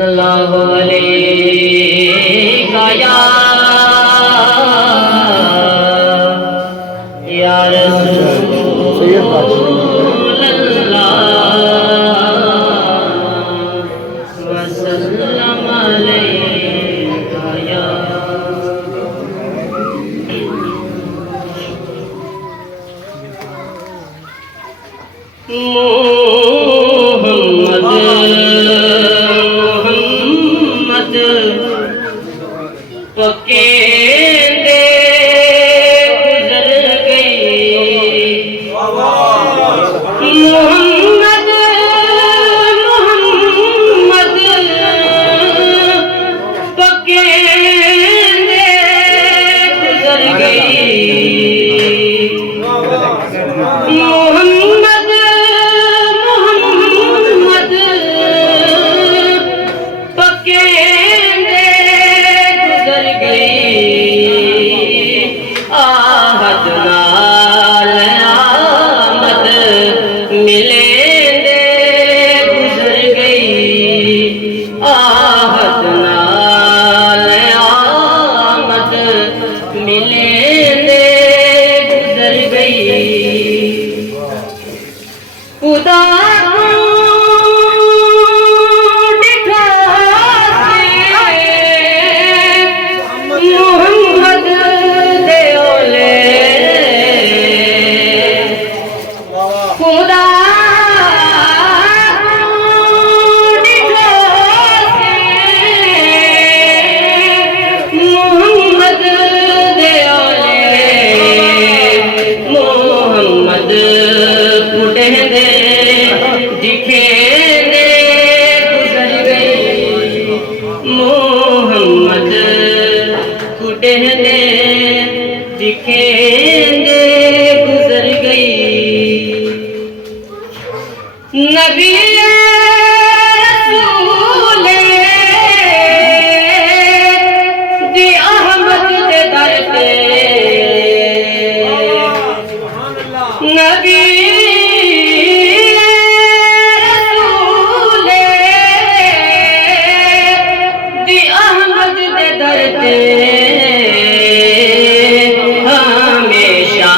सल्लल्लाहु अलैहि या रसूल अल्लाह वसल्लम अलैका या मोहम्मद पक्के दे गुजर गई मोहम्मद मोहम्मद पक्के दे गुजर गई मोहम्मद मोहम्मद पक्के दे गुजर गई आहद नाल आमद मिले दे गुजर गई आहद नाल आमद मिले दे गुजर गई खुदा मोहम्मद दे ओले खुदा मोहम्मद दे ओले मोहम्मद कुटे दे दिखे दे गुजर गई मोहम्मद कुटे दे दिखे दे गुजर गई नबी रसूल दी अहमद दे दर पे नबी रसूल दी अहमद दे दर पे हमेशा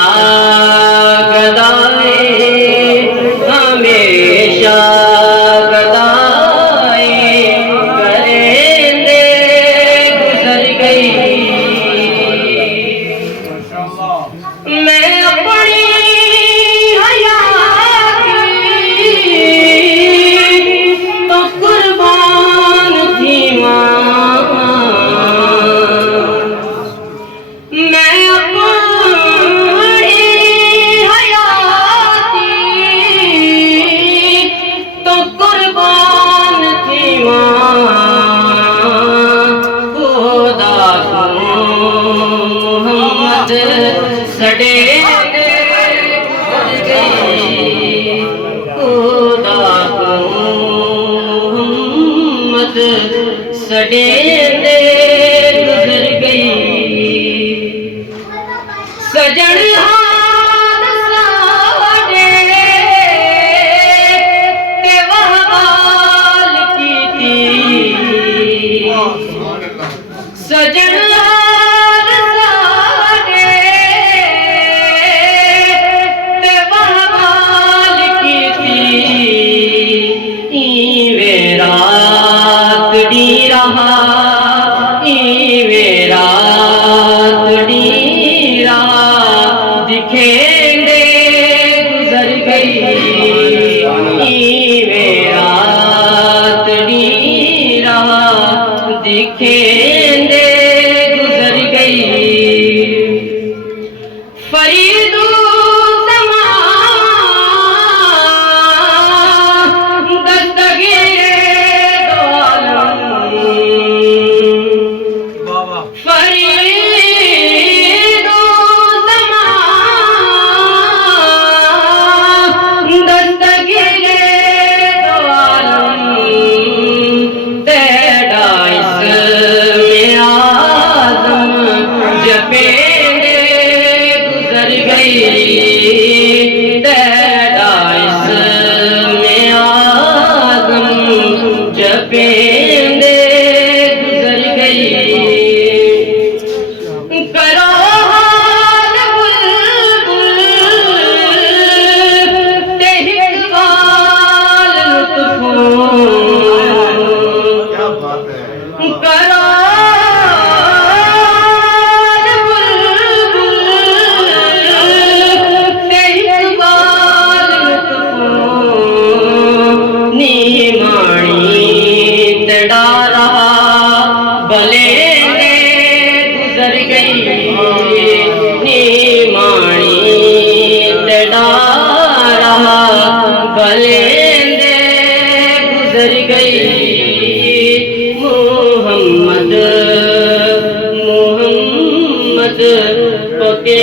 गदाए हमेशा गदाए करेंदे गुजर गई मैं अपनी हयाती तो कुर्बान थी मां मैं अपनी हयाती तो कुर्बान थी मां खुदा मोहम्मद सड़े दे गुजर गई खुदा मोहम्मद सड़े दे गुजर गई सजन हाल साडे ते वहवाल कीती सजन हाल साडे ते वहवाल कीती इवे रात डी रहा इवे रात डी दिखे दे गुजर गई रात नीरा दिखे दे गुजर गई फरीदू ज़मां दस्तगीरे दो आलम फरीदू ज़मां गुजर गई नीमाणी डारा बलेंदे गुजर गई मोहम्मद मोहम्मद पके